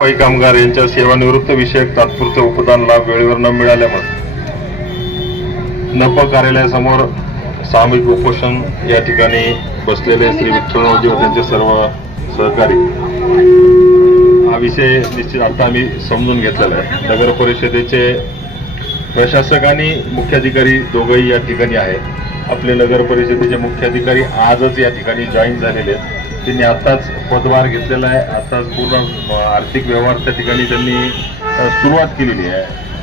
सफाई कामगार यांच्या सेवानिवृत्त विषयक तात्पुरते उपदान लाभ वेळेवर न मिळाल्यामुळे नप कार्यालयासमोर सामूहिक उपोषण या ठिकाणी बसलेले श्री विठ्ठलरावजी व त्यांचे सर्व सहकारी. हा विषय निश्चित आता आम्ही समजून घेतलेला आहे. नगर परिषदेचे प्रशासक आणि मुख्याधिकारी दोघंही या ठिकाणी आहेत. आपले नगर परिषदेचे मुख्याधिकारी आजच या ठिकाणी जॉईन झालेले आहेत. त्यांनी आताच पदभार घेतलेला आहे. आताच पूर्ण आर्थिक व्यवहार त्या ठिकाणी त्यांनी सुरुवात केलेली आहे.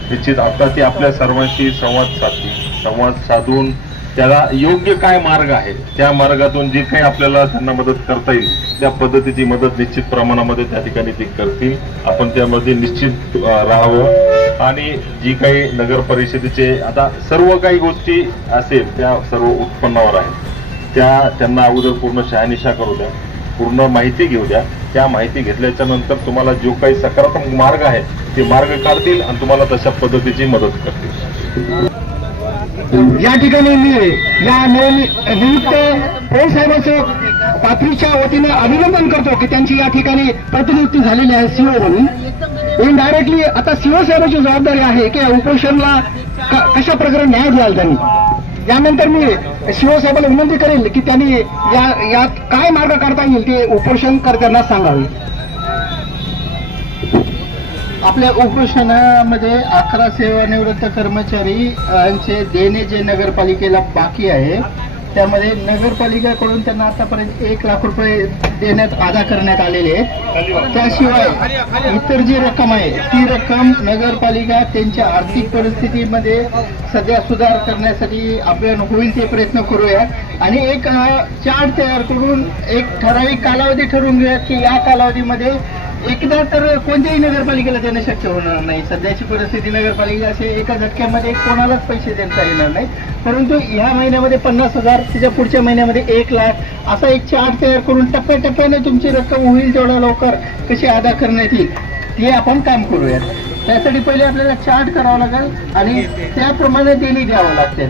निश्चित आता ती आपल्या सर्वांशी संवाद साधते संवाद साधून त्याला योग्य काय मार्ग आहे त्या मार्गातून जे काही आपल्याला त्यांना मदत करता येईल त्या पद्धतीची मदत निश्चित प्रमाणामध्ये त्या ठिकाणी ते करतील. आपण त्यामध्ये निश्चित राहावं. आणि जी काही नगर परिषदेचे आता सर्व काही गोष्टी असेल त्या सर्व उत्पन्नावर आहेत. त्या त्यांना अगोदर पूर्ण शहानिशा करू द्या. पूर्ण माहिती घेऊ द्या. त्या माहिती घेतल्याच्या नंतर तुम्हाला जो काही सकारात्मक मार्ग आहे ते मार्ग काढतील आणि तुम्हाला तशा पद्धतीची मदत करतील. या ठिकाणी मी या नियुक्त साहेबांचं पाथरीच्या वतीनं अभिनंदन करतो की त्यांची या ठिकाणी प्रतिनियुक्ती झालेली आहे सीओ म्हणून. इनडायरेक्टली आता सीओ साहेबांची जबाबदारी आहे की उपोषणला कशा प्रकारे न्याय द्याल त्यांनी? यानंतर मी सीओ विनंती करेल की त्यांनी या यात काय मार्ग काढता येईल ते उपोषणकर्त्यांना सांगावे. आपल्या उपोषणामध्ये अकरा सेवानिवृत्त कर्मचारी यांचे देणे जे नगरपालिकेला बाकी आहे त्यामध्ये नगरपालिकेकडून त्यांना आतापर्यंत एक लाख रुपये देण्यात अदा करण्यात आलेले आहेत. त्याशिवाय इतर जी रक्कम आहे ती रक्कम नगरपालिका त्यांच्या आर्थिक परिस्थितीमध्ये सध्या सुधार करण्यासाठी आपण होईल ते प्रयत्न करूया. आणि एक चार्ट तयार करून एक ठराविक कालावधी ठरवून घेऊया की या कालावधीमध्ये एकदा तर कोणत्याही नगरपालिकेला देणं शक्य होणार नाही. सध्याची परिस्थिती नगरपालिका असे एका झटक्यामध्ये कोणालाच पैसे देता येणार नाही परंतु ह्या महिन्यामध्ये पन्नास हजार त्याच्या पुढच्या महिन्यामध्ये एक लाख असा एक चार्ट तयार करून टप्प्याटप्प्याने तुमची रक्कम होईल तेवढा लवकर कशी अदा करण्यात येईल हे आपण काम करूयात. त्यासाठी पहिले आपल्याला चार्ट करावा लागेल आणि त्याप्रमाणे देणी द्यावं लागतील.